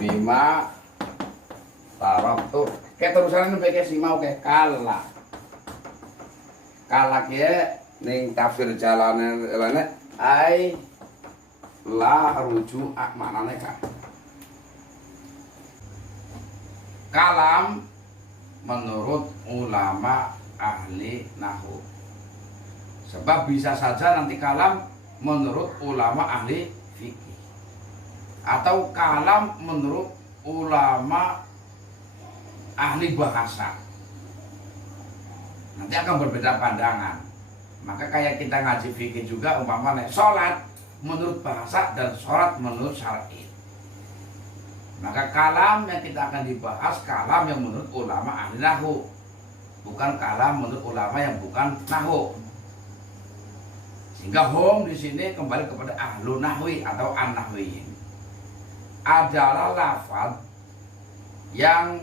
bima taraktu kayak terusan pakai si mau kayak kala kia ning tafsir jalane ai la ruju'a maknane kan kalam menurut ulama ahli nahwu. Sebab bisa saja nanti kalam menurut ulama ahli fikih atau kalam menurut ulama ahli bahasa. Nanti akan berbeda pandangan. Maka kayak kita ngaji fikih juga umpamanya sholat menurut bahasa dan sholat menurut syar'i. Maka kalam yang kita akan dibahas kalam yang menurut ulama ahli nahwu, bukan kalam menurut ulama yang bukan nahwu. Sehingga hum di sini kembali kepada ahlu nahwi atau an-nahwiyin. Adalah lafaz yang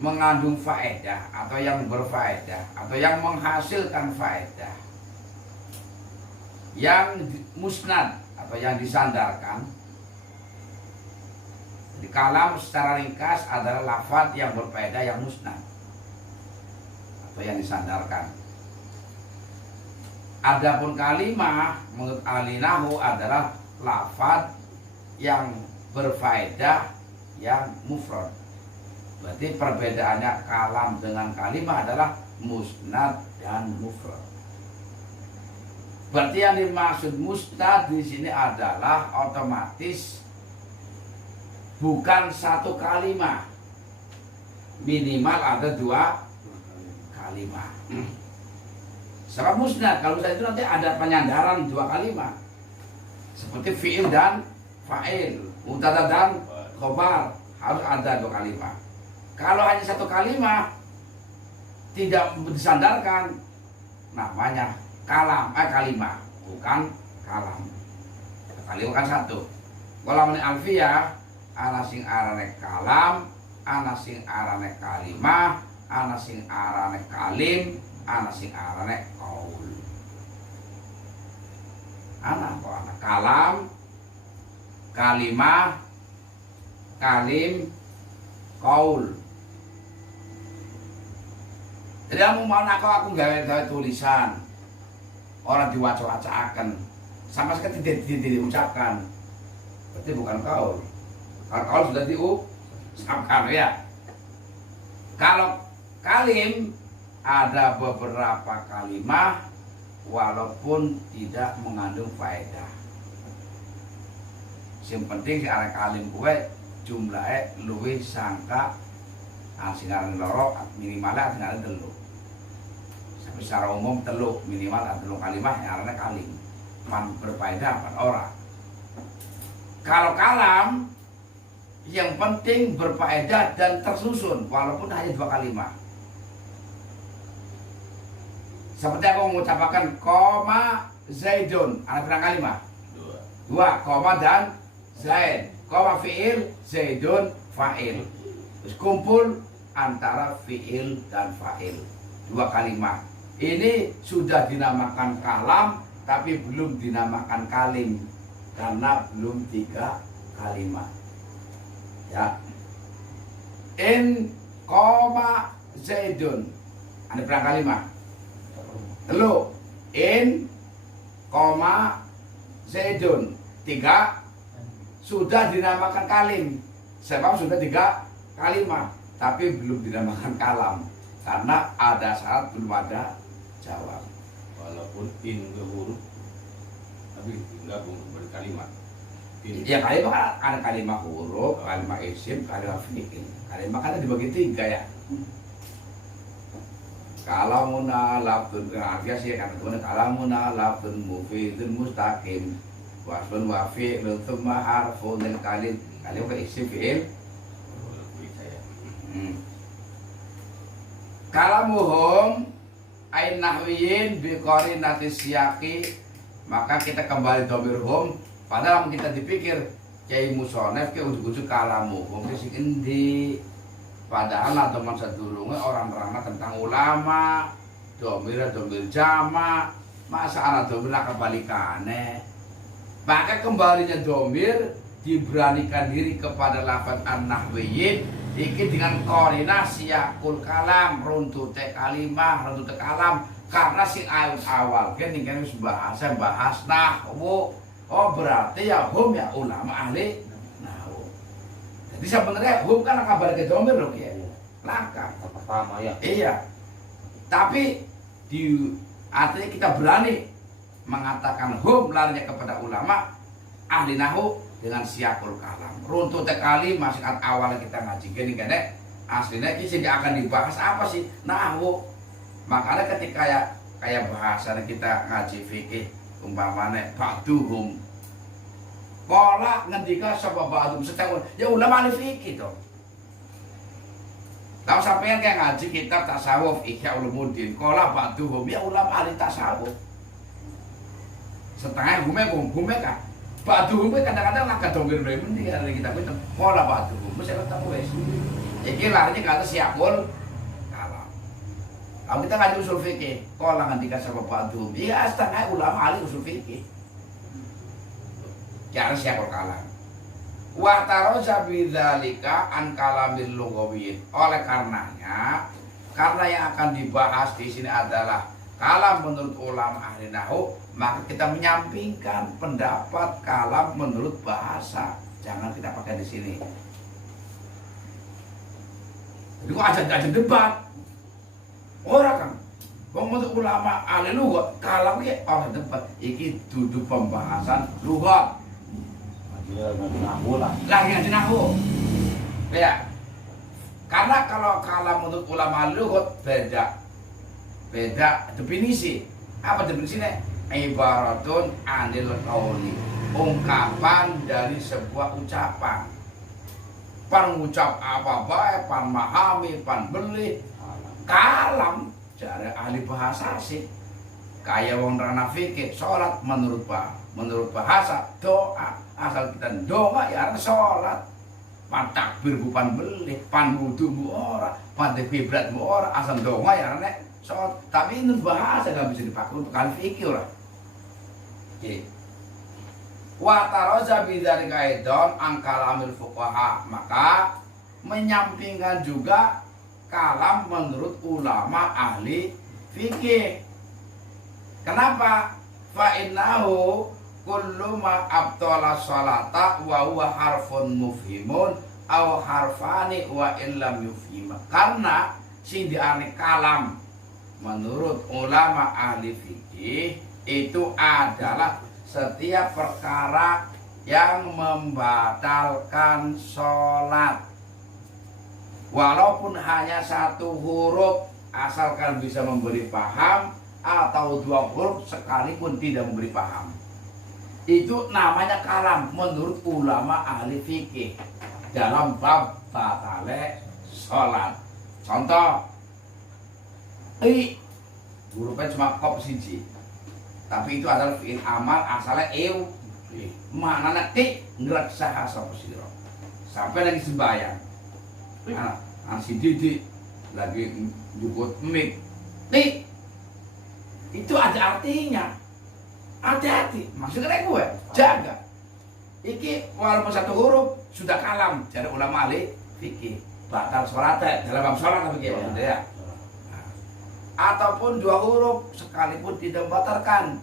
mengandung faedah atau yang berfaedah atau yang menghasilkan faedah, yang musnad atau yang disandarkan. Jadi kalam secara ringkas adalah lafaz yang berfaedah yang musnad atau yang disandarkan. Adapun kalimah menurut ahli nahwu adalah lafaz yang berfaedah yang mufrad. Berarti perbedaannya kalam dengan kalimah adalah musnad dan mufrad. Berarti yang dimaksud musnad di sini adalah otomatis bukan satu kalimat, minimal ada dua kalimat. Sebab musnad kalau misalnya itu nanti ada penyandaran dua kalimat, seperti fi'il dan fa'il, mubtada dan khobar, harus ada dua kalimat. Kalau hanya satu kalimat tidak disandarkan, namanya kalimah, bukan kalam. Kalimah kan satu. Kalau menurut alfiyah, ana sing arane kalam, ana sing arane kalimah, ana sing arane kalim, ana sing arane qaul. Ana apa? Ana kalam, kalimah, kalim, qaul. Jadi kamu mau aku gawe tulisan, orang diwaca-wacakan, sama sekali tidak diucapkan, berarti bukan qaul. Kalau qaul sudah diucapkan ya. Kalau kalim ada beberapa kalimah walaupun tidak mengandung faedah. Yang penting si arek kalim kue jumlahnya luwih sangka sing loro minimalnya sing telu. Tapi secara umum telu minimal telu kalimah yang arane kalim. Man berfaedah pan ora. Kalau kalam yang penting berfaedah dan tersusun walaupun hanya dua kalimat. Seperti aku mengucapkan koma Zaidun, ada berapa kalimat? Dua, koma dan Zaid. Koma fi'il, Zaidun fa'il. Terus kumpul antara fi'il dan fa'il. Dua kalimat. Ini sudah dinamakan kalam, tapi belum dinamakan kalim karena belum tiga kalimat. Ya. In koma Zaidun, ada berapa kalimat? Telu. In koma Zaidun, tiga. Sudah dinamakan kalim, sebab sudah tiga kalimat, tapi belum dinamakan kalam karena ada syarat belum ada jawab. Walaupun in ke huruf, tapi gabung berkalimat. Ya kalimat ada kalimat huruf, kalimat isim, kalimat fi'il. Kalimat kan dibagi tiga ya. Kalamuna lafdun artinya sih kan kalamuna lafdun mufidun mustaqim. Wasun wafi lutuma harfun dan kalim ke isim fi'il. Kalamuhum ain nahwiyin bi qarinati siyaqi, maka kita kembali dhamir hum. Padahal kita dipikir Kyai Musonef ke ujug-ujug kalamuhum ke sing endi. Padahal ada masa dulunge orang nerangna tentang ulama, dhamir jama, masa ana dhamir kabalikane. Maka kembalinya domir diberanikan diri kepada lafaz an-nahwiyin iki dengan koordinasi yakul kalam runtute kalimah runtute kalam karena si ayat awal kan ini bahasa bahas nahwu. Oh berarti ya hum ya ulama ahli nahwu. Jadi sebenarnya hum kan kabar ke domir loh ya. Langkah pertama ya. Iya. Tapi di artinya kita berani mengatakan hum larinya kepada ulama ahli nahwu dengan siakul kalam. Runtut kali masih awal kita ngaji gini kan aslinya ini akan dibahas apa sih nahwu. Makanya ketika kayak bahasa kita ngaji fikih umpamanya ba'duhum pola ngendika sama ba'duhum secara ya ulama ahli fikih toh. Tahu sampean kayak ngaji kitab tasawuf Ihya Ulumuddin pola ba'duhum ya ulama ahli tasawuf. Setengah hume kan ba'duhum kadang-kadang lah kadongir mending hari kita itu pola ba'duhum mesti ketemu wis. Iki larinya kata siakul kalam. Kalau kita ngaji usul fikih, pola ngendika sama ba'duhum. Iya setengah ulama ahli usul fikih. Jangan siakul kalam. Wa taroja bidzalika an kalamil lughawiyyin. Oleh karenanya, karena yang akan dibahas di sini adalah kalam menurut ulama ahli nahwu, maka kita menyampingkan pendapat kalam menurut bahasa. Jangan kita pakai di sini. Jadi kok aja debat. Orang kan wong menurut ulama ahli lughat kalam ki ora debat. Iki duduk pembahasan lughat. Lagi ngaji nahwu. Ya. Karena kalau kalam menurut ulama lughat beda definisi. Apa definisinya? Ibaratun anil qauli. Ungkapan dari sebuah ucapan. Pan ngucap apa bae, pan memahami, pan beli. Kalam cara ahli bahasa sih. Kayak wong rana fikih, salat menurut bahasa doa. Asal kita doa ya sholat. Pan takbir bukan beli, pan wudu bu ora, pan tekbir bu ora, asal doa ya nek sholat. Tapi ini bahasa nggak bisa dipakai untuk kali fikih lah. Oke. Wa taroza bidzalika aidon an kalamil fuqaha, maka menyampingkan juga kalam menurut ulama ahli fikih. Kenapa? Fa innahu kullu ma abtala sholata wa huwa harfun mufhimun aw harfani wa illam yufhima. Karena sing diarani kalam menurut ulama ahli fikih itu adalah setiap perkara yang membatalkan sholat walaupun hanya satu huruf asalkan bisa memberi paham atau dua huruf sekalipun tidak memberi paham. Itu namanya kalam menurut ulama ahli fikih dalam bab batale sholat. Contoh, hurufnya cuma kop siji, tapi itu adalah fi'il amal asalnya mana nanti ngeraksa sapa sira. Sampai lagi sembahyang, si Didi lagi jukut mik, itu ada artinya. Hati-hati, maksudnya gue jaga. Iki walaupun satu huruf sudah kalam dari ulama ahli fikih batal sholat dalam bab sholat begitu ya. Ataupun dua huruf sekalipun tidak membatalkan,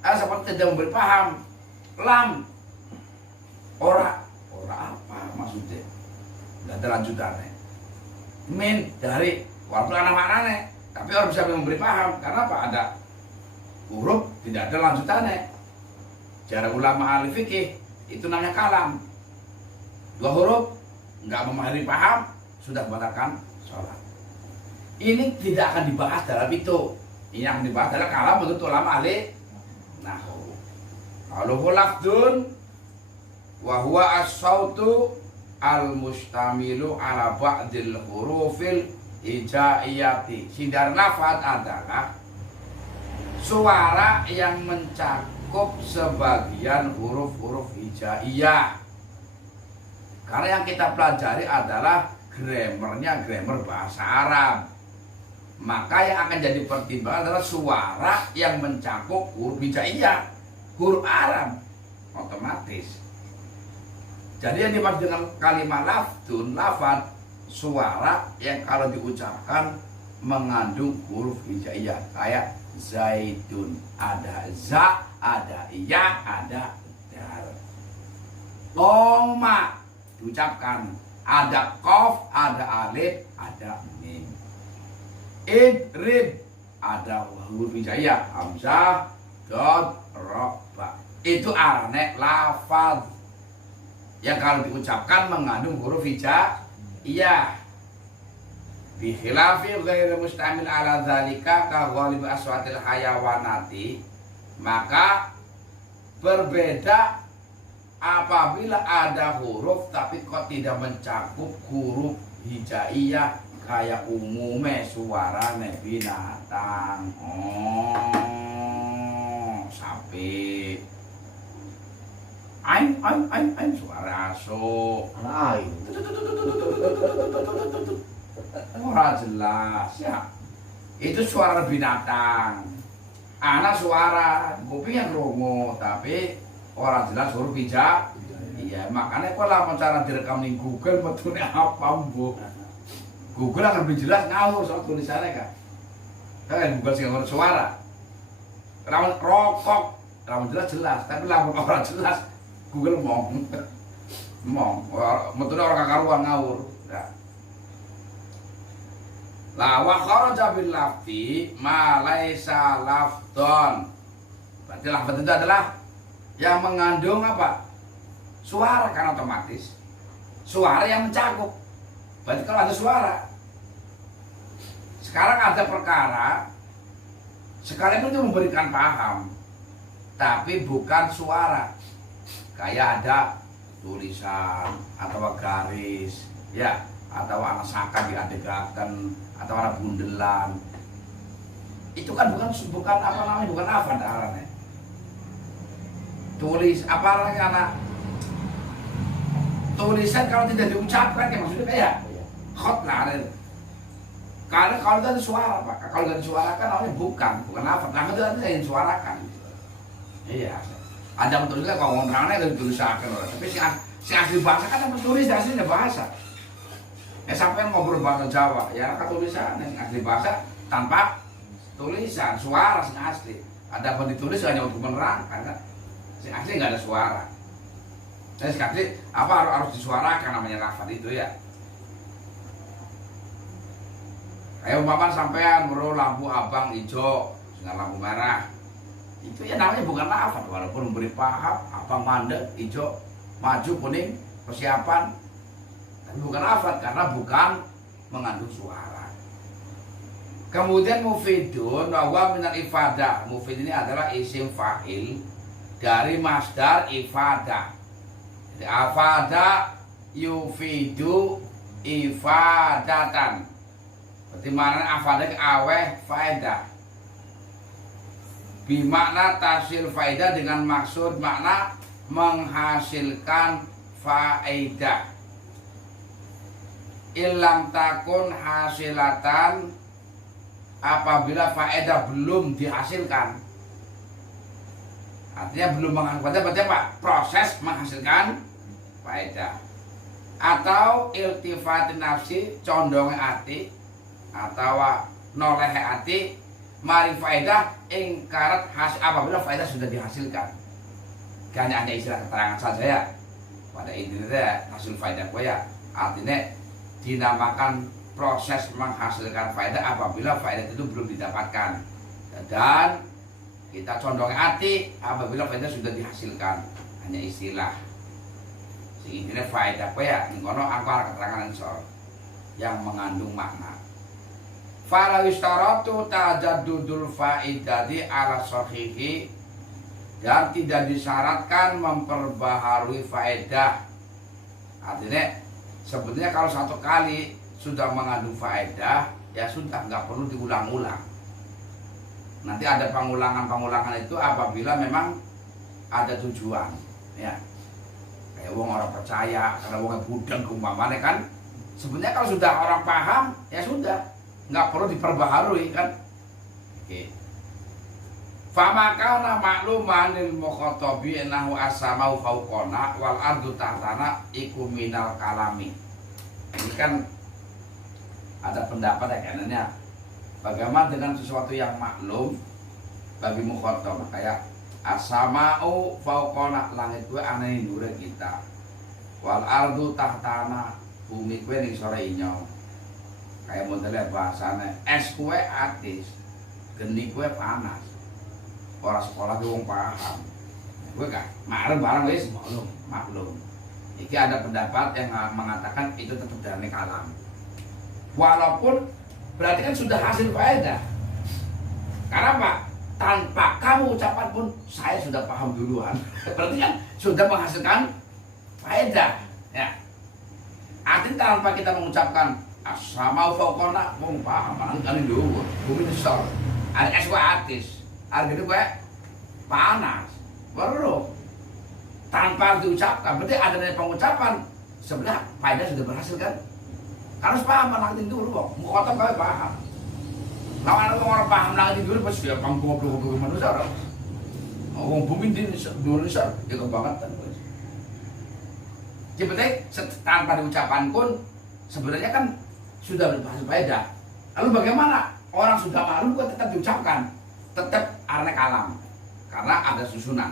seperti tidak memberi paham. Lam, ora apa maksudnya? Tidak ada lanjutannya. Min dari walaupun anak maknanya, tapi orang bisa memberi paham. Karena apa? Ada huruf tidak ada lanjutannya. Cara ulama ahli fikih itu namanya kalam. Dua huruf nggak memahami paham sudah membatalkan sholat. Ini tidak akan dibahas dalam itu. Ini yang dibahas adalah kalam menurut ulama ahli nahwu. Kalau lafdun wa huwa as-sautu al-mustamilu ala ba'dil hurufil hijaiyati. Sindar lafaz adalah suara yang mencakup sebagian huruf-huruf hijaiyah. Karena yang kita pelajari adalah grammarnya grammar bahasa Arab. Maka yang akan jadi pertimbangan adalah suara yang mencakup huruf hijaiyah, huruf Arab otomatis. Jadi yang dimaksud dengan kalimat lafdun, lafad, suara yang kalau diucapkan mengandung huruf hijaiyah. Kayak zaidun, ada za, ada ya, ada dal. Qoma diucapkan, ada qaf, ada alif, ada mim. Idrib, ada huruf hijaiyah, hamzah, dot, ra, ba. Itu arane lafaz yang kalau diucapkan mengandung huruf hijaiyah. Bi khilafi ghairi mustamil ala dzalika ka ghalib aswatil hayawanati, maka berbeda apabila ada huruf tapi kok tidak mencakup huruf hijaiyah kayak umume suarane binatang. Sapi. Ain suara aso. Ain. Ora jelas ya. Itu suara binatang. Anak suara, kuping yang krungu tapi ora jelas huruf hija. Iya, makanya kok lah cara direkam di Google metune apa, Mbok? Google akan lebih jelas ngawur soal tulisannya kan. Kan Google sing ngawur suara. Lamun rokok, lamun jelas, tapi lamun ora jelas Google mong. Metune ora kakaruan ngawur. Nah. La wa kharaja bil lafzi ma laisa lafdon. Berarti lafaz itu adalah yang mengandung apa? Suara kan otomatis. Suara yang mencakup. Berarti kalau ada suara. Sekarang ada perkara sekalipun itu memberikan paham, tapi bukan suara. Kayak ada tulisan atau garis, ya, atau anak saka diadegaken atau ada bundelan. Itu kan bukan apa namanya, bukan apa arane. Tulis apa namanya anak tulisan kalau tidak diucapkan ya maksudnya kayak khot lah. Karena kalau itu ada suara Pak, kalau tidak disuarakan namanya bukan apa. Nah itu artinya yang disuarakan. Iya. Ada tulisnya kalau ngomongnya dari tulisakan, tapi si asli bahasa kan yang tulis aslinya bahasa. Ya sampai ngobrol bahasa Jawa, ya kan tulisan yang asli bahasa tanpa tulisan, suara sing asli. Ada pun ditulis hanya untuk menerangkan kan. Sing asli nggak ada suara. Nah, sing asli apa harus disuarakan namanya lafaz itu ya. Kayak umpama sampean bro lampu abang hijau dengan lampu merah. Itu ya namanya bukan lafaz walaupun memberi paham abang mandek hijau maju kuning persiapan. Bukan lafaz karena bukan mengandung suara. Kemudian mufidun bahwa minal ifadah. Mufid ini adalah isim fa'il dari masdar ifadah. Jadi afada yufidu ifadatan. Berarti mana afada aweh faedah. Bimakna tahsil faedah dengan maksud makna menghasilkan faedah. Ilam takun hasilatan, apabila faedah belum dihasilkan, artinya belum menghasilkan, berarti apa? Proses menghasilkan faedah. Atau iltifati nafsi, condonge ati, atau nolehe ati, mari faedah ingkarat hasil, apabila faedah sudah dihasilkan. Hanya istilah keterangan saja ya. Pada intinya hasil faedah ya, artinya dinamakan proses menghasilkan faedah apabila faedah itu belum didapatkan, dan kita condong hati apabila faedah sudah dihasilkan. Hanya istilah intinya faedah ya ngono angka keterangan soal yang mengandung makna. Fala wistaratu tajaddudul faidati ala sahihi, dan tidak disyaratkan memperbaharui faedah. Artinya sebetulnya kalau satu kali sudah mengandung faedah, ya sudah, nggak perlu diulang-ulang. Nanti ada pengulangan-pengulangan itu apabila memang ada tujuan, ya. Kayak wong orang percaya, karena wong budeng umpamanya kan. Sebenarnya kalau sudah orang paham, ya sudah, nggak perlu diperbaharui kan. Oke. Famakana makluman lil mukhatabi innahu as-samau fawqana wal ardu tahtana iku minal kalami. Ini kan ada pendapat ya kanannya. Bagaimana dengan sesuatu yang maklum bagi mukhatab, kayak as-samau fawqana, langit kuwe ana ning dhuwure kita. Wal ardu tahtana, bumi kuwe ning sore inyo. Kayak modelnya bahasane es kuwe atis, geni kuwe panas. Orang sekolah ki wong paham. Gue gak marem barang wis maklum. Iki ada pendapat yang mengatakan itu tetap dari kalam. Walaupun berarti kan sudah hasil faedah. Karena apa? Tanpa kamu ucapan pun saya sudah paham duluan. Berarti kan sudah menghasilkan faedah. Ya. Artinya tanpa kita mengucapkan as-samau fawqana, wong paham kan dhuwur. Bumi besar. Es kuwi atis. Harga gue panas, baru tanpa diucapkan, berarti adanya pengucapan sebenarnya faedah sudah berhasil kan? Harus paham langit dulu, kok. Mukhatab kau paham. Lawan orang paham langit dulu pasti dia ngobrol manusia orang. Orang bumi di Indonesia dia kebangetan. Jadi tanpa diucapkan pun sebenarnya kan sudah berhasil faedah. Lalu bagaimana orang sudah maklum kok tetap diucapkan? Tetap arne kalam karena ada susunan,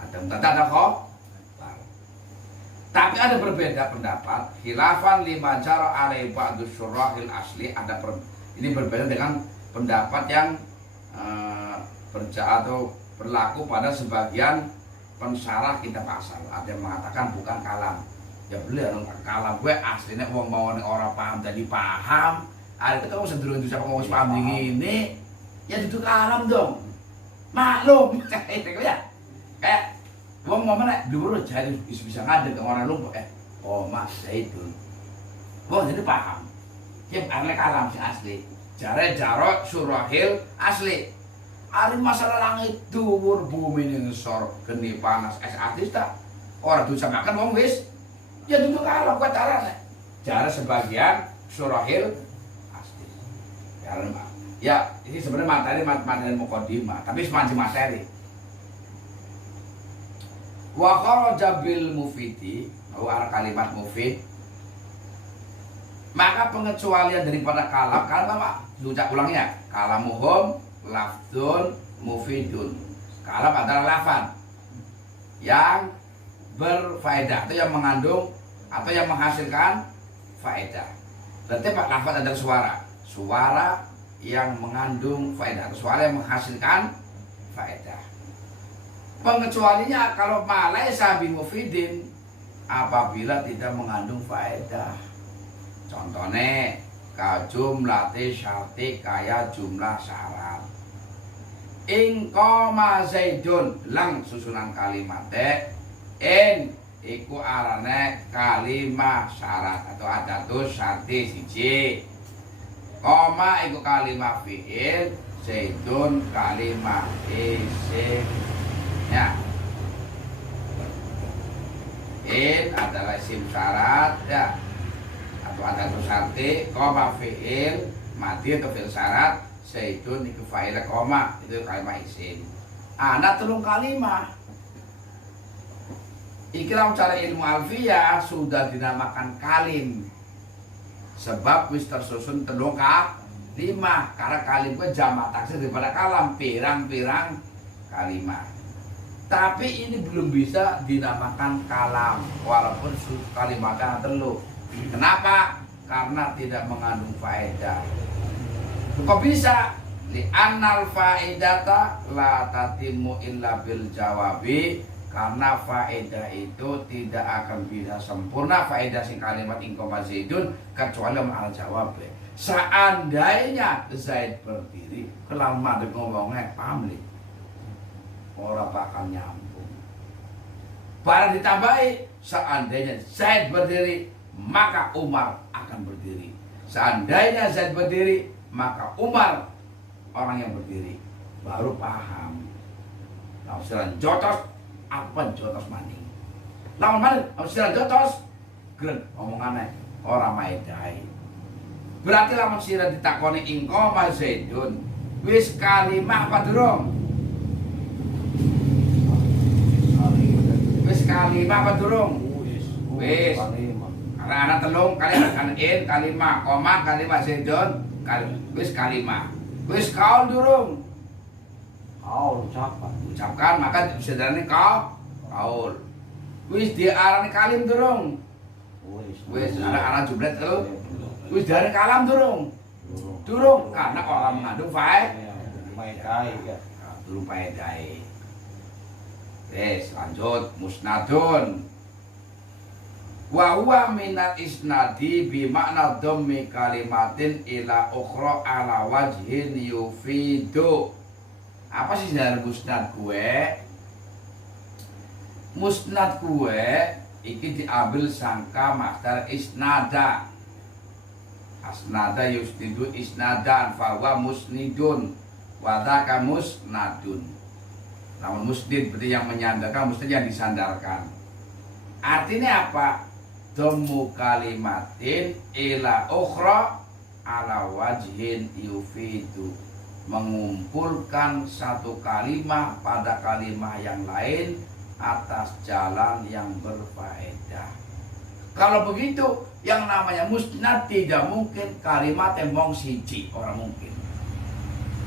ada mubtada, ada khobar. Tapi ada berbeda pendapat, khilafan lima jara alai ba'du syurahil asli. Ini berbeda dengan pendapat yang berlaku pada sebagian pensarah kitab asal. Ada yang mengatakan bukan kalam. Ya bener kalam gue aslinya wong mau orang paham jadi paham. Ada kita mau sedulur itu siapa mau paham ini. Ya duduk alam dong, maklum. Kayak gua mau mana dulu jadi bisa ngadeg orang lupa. Oh mas itu, gua jadi paham. Ya arne kalam si asli, jaro surahil asli. Alim masalah langit dhuwur bumi ning sor geni panas es atis tak. Orang tuh samakan wong wis. Ya duduk alam kok carane. Jare sebagian surahil asli. Ya, ini sebenarnya materi mukadimah, tapi semanci materi. Wa kharaja bil mufidi, kalimat mufid. Maka pengecualian daripada kalam apa? Ucap ulangnya, kalamuhum lafdzun mufidun. Kalam adalah lafaz yang berfaedah atau yang mengandung atau yang menghasilkan faedah. Berarti Pak lafaz adalah suara yang mengandung faedah, suara yang menghasilkan faedah. Pengecualinya kalau malaisa bimufidin, apabila tidak mengandung faedah. Contohnya ka jumlati syarti kaya jumlah syarat. In qoma zaidun lang susunan kalimat in iku arane kalimat syarat atau adatus syarti siji. Koma iku kalimah fi'il, zaidun kalimah isim. Ya. In adalah isim syarat ya. Atau ada syarti, koma fi'il, mati atau fi'il syarat, zaidun iku fa'il koma, itu kalimah isim. Ana telung kalimah. Ikilah cara ilmu alfiyah sudah dinamakan kalim. Sebab wis tersusun telung kalimah. Karena kalim itu jamak taksir daripada kalam, pirang-pirang kalimah. Tapi ini belum bisa dinamakan kalam walaupun kalimatnya telung. Kenapa? Karena tidak mengandung faedah. Kok bisa? Li'annal faedata la tatimu illa bil jawabi. Karena faedah itu tidak akan bisa sempurna faedah sing kalimat ingkoma zaidun kecuali al jawab. Seandainya Zaid berdiri, kelama ngomongnya paham nih, orang bakal nyambung. Barang ditambahi, seandainya Zaid berdiri, maka Umar akan berdiri. Seandainya Zaid berdiri, maka Umar orang yang berdiri. Baru paham. Tafsiran jotos apa jotos maning. Lawan maning tafsiran jotos gren omongannya orang maedai. Berarti lamun sira ditakoni ingkoma zaidun wis kalimah apa durung? kalimah apa durung? Wis. Kalimah. Karena anak telung kalimah kan in kalimah koma kalimah sedon wis kalimah. Wis kaul durung? Kaul ucapan. Ucapkan maka bisa darani kaul. Wis diarani kalim durung? Wis anak jumlah telu. Wis diarani kalam durung? Durung karena orang mengandung Faedah ya. belum faedah. Wis lanjut musnadun. Wa huwa minal isnadi bi makna dhammi kalimatin ila ukhra ala wajhin yufidu. Apa sih dari musnad gue? Musnad gue iki diambil sangka masdar isnada. Asnada yusnidu isnadan fahuwa musnidun wa dzaka musnadun. Namun musnid berarti yang menyandarkan, musnid yang disandarkan. Artinya apa? Dhammu kalimatin ila ukhra ala wajhin yufidu, mengumpulkan satu kalimat pada kalimat yang lain atas jalan yang berfaedah. Kalau begitu yang namanya musnad tidak mungkin kalimat yang mong siji, orang mungkin.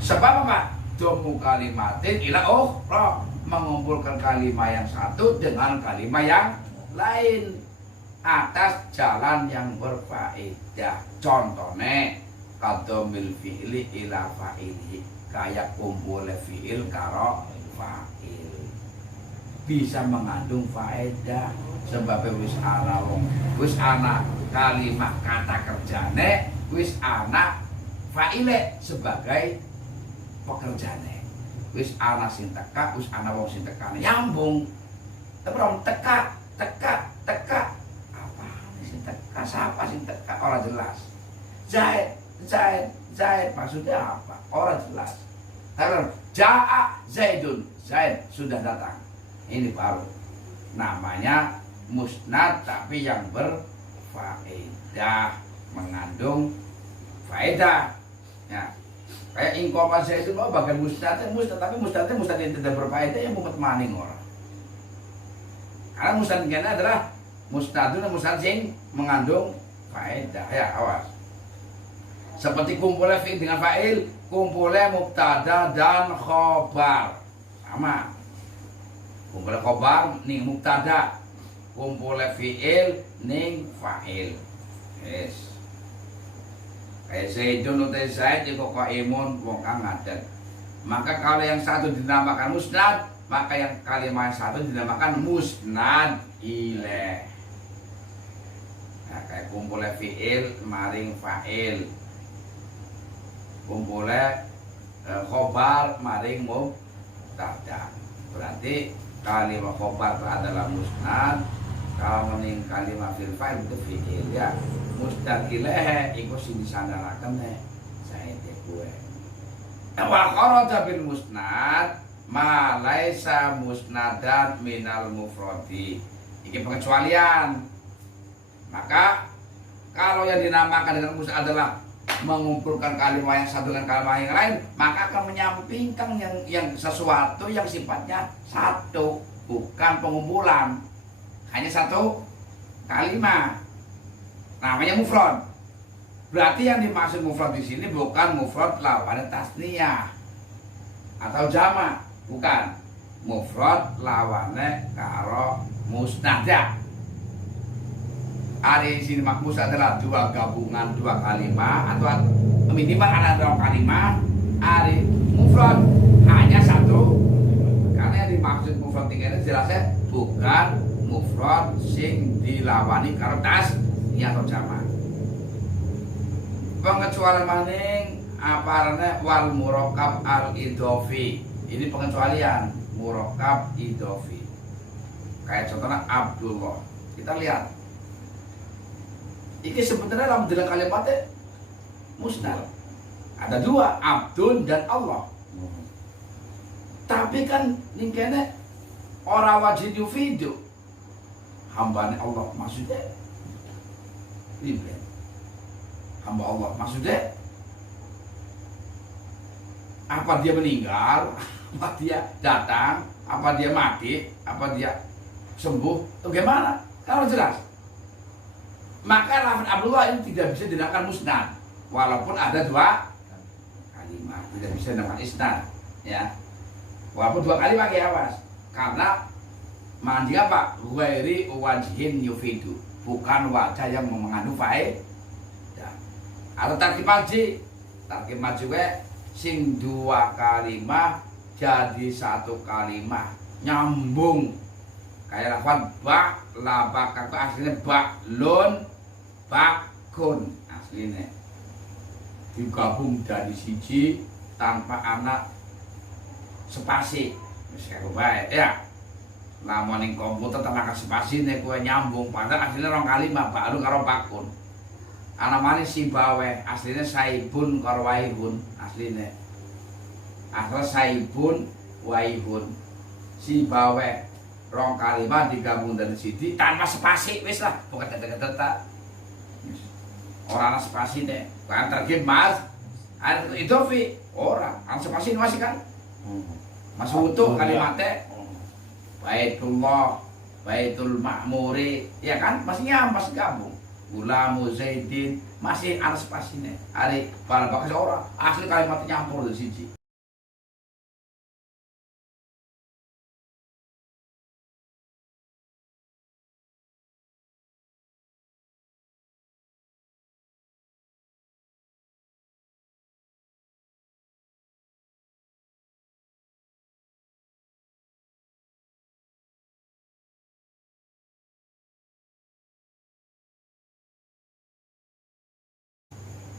Sebab apa? Dhammu kalimatin ila ukhra, mengumpulkan kalimat yang satu dengan kalimat yang lain atas jalan yang berfaedah. Contohnya qadomil fi'li ila fa'ili, kayak kumpul fi'il karo fa'il bisa mengandung faedah. Sebab wis ana kalimat kata kerjane, wis ana fa'ile sebagai pekerjane, wis ana sing teka, wis ana wong sing tekane nyambung. Tapi orang teka apa sing teka, siapa sing teka, orang jelas. Zaid maksudnya apa? Orang jelas. Tapi ja'a Zaidun, Zaid sudah datang. Ini baru namanya musnad, tapi yang berfaedah, mengandung faedah. Ya. Kayak ingkoma saya itu mau bagian musnad, tapi musnadnya yang tidak berfaedah yang mumet maning orang. Karena musnad ini adalah musnadun, musnad sing mengandung faedah. Ya, awas. Seperti kumpulnya fi'il dengan fa'il, kumpulnya mubtada dan khobar. Sama. Kumpulnya khobar ning mubtada, kumpulnya fi'il ning fa'il. Yes. Kayak Zaidun utai Zaid itu qaimun wong kang ngadat. Maka kalau yang satu dinamakan musnad, maka yang kalimat yang satu dinamakan musnad ilaih. Nah, kayak kumpulnya fi'il maring fa'il, kumpulnya khobar maring mubtada. Berarti kalimat khobar adalah musnad, kalau mening kalimat fil fa'il itu fi'il ya. Musnad ilaih iku sing disandaraken Zaid kuwe. Wa kharaja bil musnad ma laisa musnadan minal mufradi. Iki pengecualian. Maka kalau yang dinamakan dengan musnad adalah mengumpulkan kalimat yang satu dengan kalimat yang lain, maka akan menyampingkan yang sesuatu yang sifatnya satu, bukan pengumpulan. Hanya satu kalimat. Namanya mufrad. Berarti yang dimaksud mufrad di sini bukan mufrad lawan tasniyah atau jamak, bukan. Mufrad lawannya karo musnadah. Hari sini makmus adalah dua gabungan dua kalimat atau minimal ada dua kalimat. Hari mufrad hanya satu. Karena yang dimaksud mufrad tinggal jelasnya bukan mufrad sing dilawani karo tasniyah atau jamak. Pengecualian maning aparane wal murakkab al idhofi. Ini pengecualian murakkab idhofi. Kayak contohnya Abdullah. Kita lihat. Ini sebenarnya dalam dalam kalimatnya musnad. Ada dua, Abdun dan Allah. Tapi kan ningkene ora wajib yufidu. Hambane Allah maksudnya. Ini hamba Allah maksudnya apa dia meninggal, apa dia datang, apa dia mati, apa dia sembuh, bagaimana? Kalau jelas. Maka lafaz Abdullah ini tidak bisa dinamakan musnad, walaupun ada dua kalimat, tidak bisa dinamakan isnad, ya. Walaupun dua kali pakai awas, karena mandi apa? Ghairi wajhin yufidu, bukan wajah yang mengandung faedah. Atau tarkib maji sing dua kalimat jadi satu kalimat nyambung. Kayak lafaz ba, labak itu aslinya baklun, bakun aslinya digabung dari siji tanpa anak spasi. Misalnya baik ya, lamun ning komputer tanpa spasi nih kue nyambung, padahal aslinya rong kalimat baklun karo bakun. Anak manis si bawe aslinya saibun karo waihun aslinya. Asal saibun waihun si bawe rong kalimat digabung dari sini tanpa spasi wis lah, bukan kata-kata orang spasi deh, kan terkait mas ada itu fi orang an spasi masih kan masih utuh kalimatnya baitullah baitul ma'muri ya kan masih gabung gulamu zaidin masih ada spasinya hari pada bakas orang asli kalimatnya nyampur dari sini.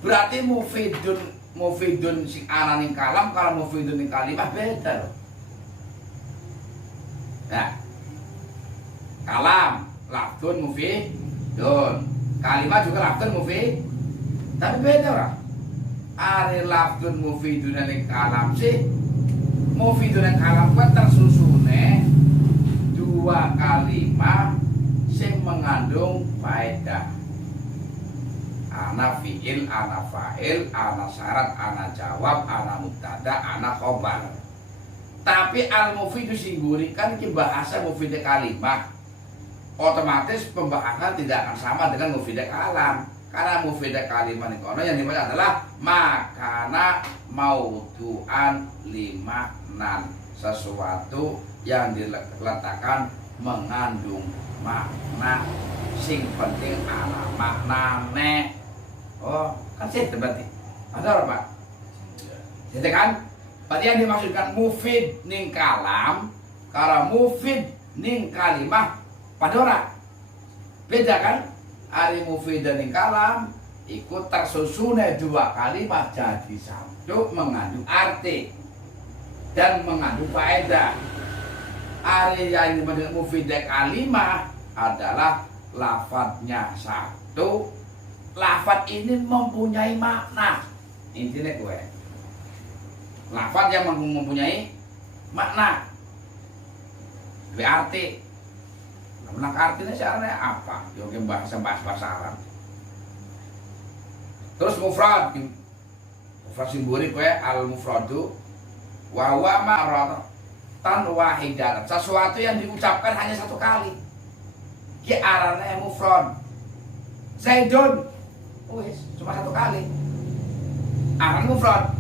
Berarti mufidun sing ana ning kalam kalau mufidun ning kalimah beda loh. Nah, kalam lafdun mufidun, kalimah juga lafdun mufid, tapi beda ora. Are lafdun mufidun ning kalam sih, mufidun ning kalam kan tersusune dua kalimat sing mengandung faedah. Ana fi'il, ana fa'il, ana syarat, ana jawab, ana mubtada, ana khobar. Tapi al-mufidu singguri kan bahasa mufidah kalimah. Otomatis pembahasan tidak akan sama dengan mufidah kalam. Karena mufidah kalimah ini yang dibaca adalah makana maudu'an limaknan, sesuatu yang diletakkan mengandung makna sing penting ana maknane. Oh, kan sih berarti. Ada apa, Pak? Jadi kan, berarti yang dimaksudkan mufid ning kalam, kalau mufid ning kalimah pada orang. Beda kan? Ari mufid ning kalam ikut tersusunnya dua kalimat jadi satu mengandung arti dan mengandung faedah. Ari yang dimaksudkan mufid kalimah adalah lafadznya satu. Lafaz ini mempunyai makna. Intinya gue lafaz yang mempunyai makna berarti makna artinya sebenarnya apa? Yang bahasa Arab. Terus mufrad simboli gue al mufradu wa huwa marratan wahidatan, sesuatu yang diucapkan hanya satu kali. Ki arane mufrad. Zaidun cuma satu kali. Aran mufrad.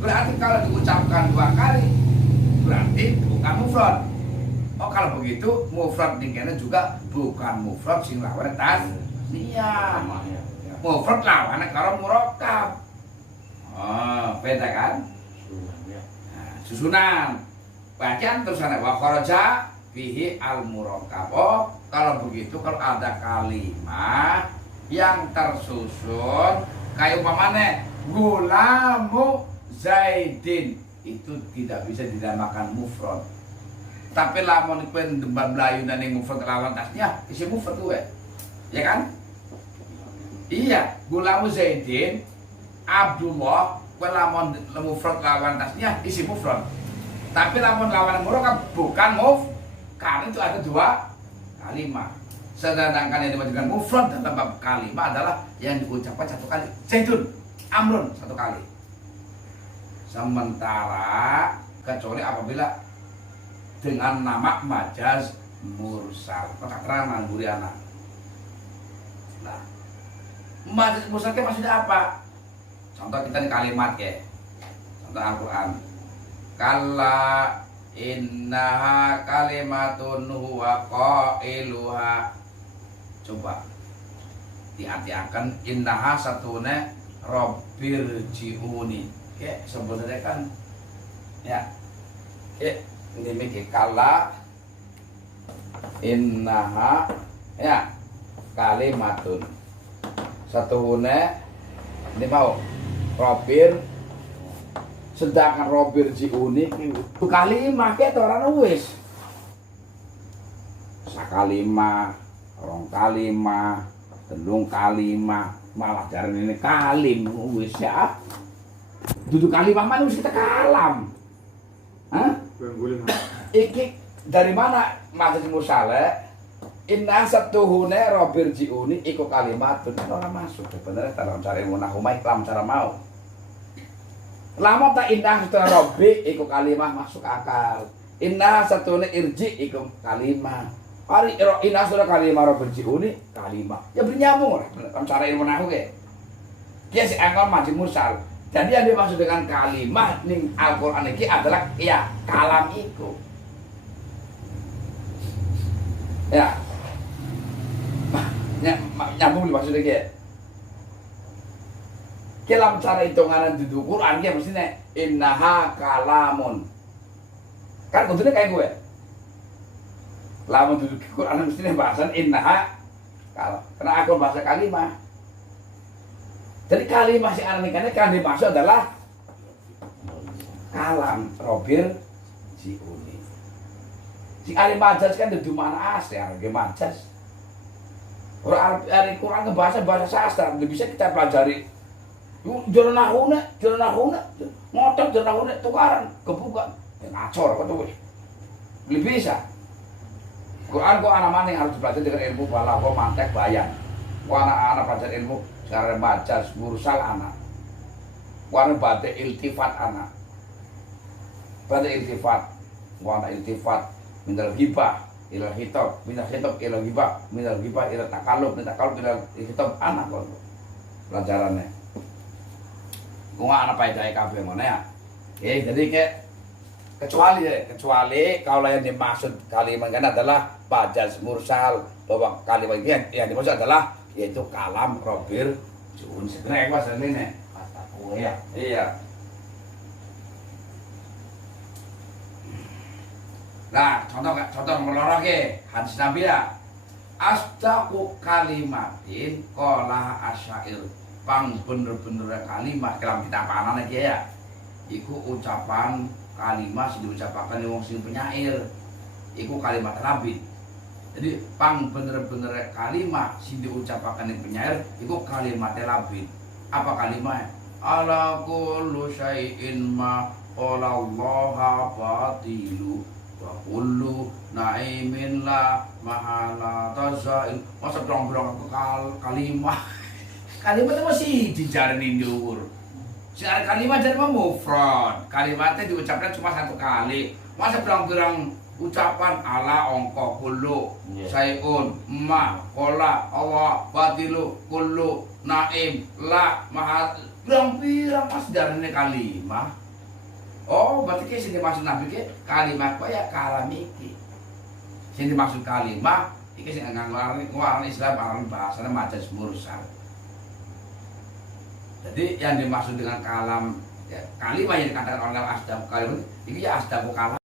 Berarti kalau diucapkan dua kali berarti bukan mufrad. Oh kalau begitu mufrad dingkene juga bukan mufrad sing lawan tasniyah. Mufrad lawan karo murakkab. Oh, beda kan? Nah, susunan. Bacaan terusan wa kharaja fihi al murakkab. Oh, kalau begitu kalau ada kalimat yang tersusun kayak umpamanya gulamu zaidin, itu tidak bisa dinamakan mufrad. Tapi lamun kowe ndemban mlayu nang mufrad lawan tasnya isi mufrad kowe. Ya kan? Iya, gulamu zaidin Abdullah kowe lamun mufrad lawan tasnya isi mufrad. Tapi lamun lawan murakkab bukan karena itu ada dua kalimat. Sedangkan yang dimaksudkan mufrad dalam bab kalimat adalah yang diucapkan satu kali. Zaidun, amrun satu kali. Sementara kecuali apabila dengan nama majaz mursal. Maka terang guri anak. Nah, majaz mursal maksudnya apa? Contoh kita di kalimat ya. Contoh Al-Qur'an. Kalla innaha kalimatun huwa qailuha. Coba diartikan innaha satune rabbir jiuni. Ya, sebenarnya kan ya. Ini mikir kalla innaha ya kalimatun satune ini mau robir sedangkan robir jiuni itu kalimah ke orang wis sakalima rong kalima telung kalima malah jarang ini kalim wis ya duduk kalimah mana wis kita kalam. Hah? Iki dari mana majaz mursal? Inna satuhune robir jiuni iku kalimatun ora masuk sebenarnya dalam cara ilmu nahwu dalam cara mau. Lama tak inna satuhune robi iku kalimah masuk akal. Inna satuhune irji iku kalimah. Ari inna satuhune kalimah robir jiuni kalimah. Ya bernyambung ora dalam cara ilmu nahwu ke. Dia si angkal majaz mursal. Jadi yang dimaksud dengan kalimah ning Al-Qur'an iki adalah ya kalam iku. Ya. Nyambung maksudnya kayak dalam cara hitungan di Quran kayak mestinya innaha kalamun kan tentunya kayak gue lamun duduk di Quran mestinya bahasan innaha kalau karena aku bahasa kalimah jadi kalimah si ananikannya kan dimaksud adalah kalam robir jiuni si alim majaz kan di mana asli harga majaz. Orang Al Quran bahasa sastra, bisa kita pelajari. Jalan nahuna, ngotot jalan nahuna tukaran, kebuka, ngacor apa tuh? Lebih bisa. Quran kok anak mana yang harus belajar dengan ilmu balaghah, mantek, bayan. Kok anak-anak belajar ilmu cara baca mursal anak. Kok anak baca iltifat anak. Baca iltifat, kok anak iltifat minal hibah. Ilal hitab, minal hitab ilal ghibah, minal ghibah ilal takallub, minal takallub ilal hitab anak kok. Pelajarannya. Ku ana paedahe kabeh ngono ya. Oke, jadi kecuali kalau yang dimaksud kalimat kan adalah majaz mursal, bahwa kalimat ini yang dimaksud adalah yaitu kalam robir jiun. Sebenarnya bahasa ini nih. Kata kue ya. Iya. Nah, contoh nomor loro ke hadis Nabi ya. Astaqu kalimatin qala asyair. Pang bener-bener kalimat dalam kitab anane iki ya. Iku ucapan kalimat sing diucapkan wong sing penyair. Iku kalimat Nabi. Jadi pang bener-bener kalimat sing diucapkan penyair iku kalimat Nabi. Apa kalimat? Ala kullu syai'in ma qala Allah batilu. Wa kullu naimin la mahala tazail. Masa brong-brong kalimat. Kalimat itu masih dijarani dhuwur. Sing kalimat jadi mufrad. Kalimatnya diucapkan cuma satu kali. Masa brong-brong ucapan ala ongko kullu sayun ma qala Allah batilu kullu naim la mahal pirang-pirang pas darane kalimat. Oh, berarti ki sing dimaksud Nabi ki kalimat kok ya kalam iki. Sing dimaksud kalimat iki sing nganggo Islam aran bahasane majaz mursal. Jadi yang dimaksud dengan kalam ya, kalimat yang dikatakan orang asdaq kalimat ini ya asdaq kalam.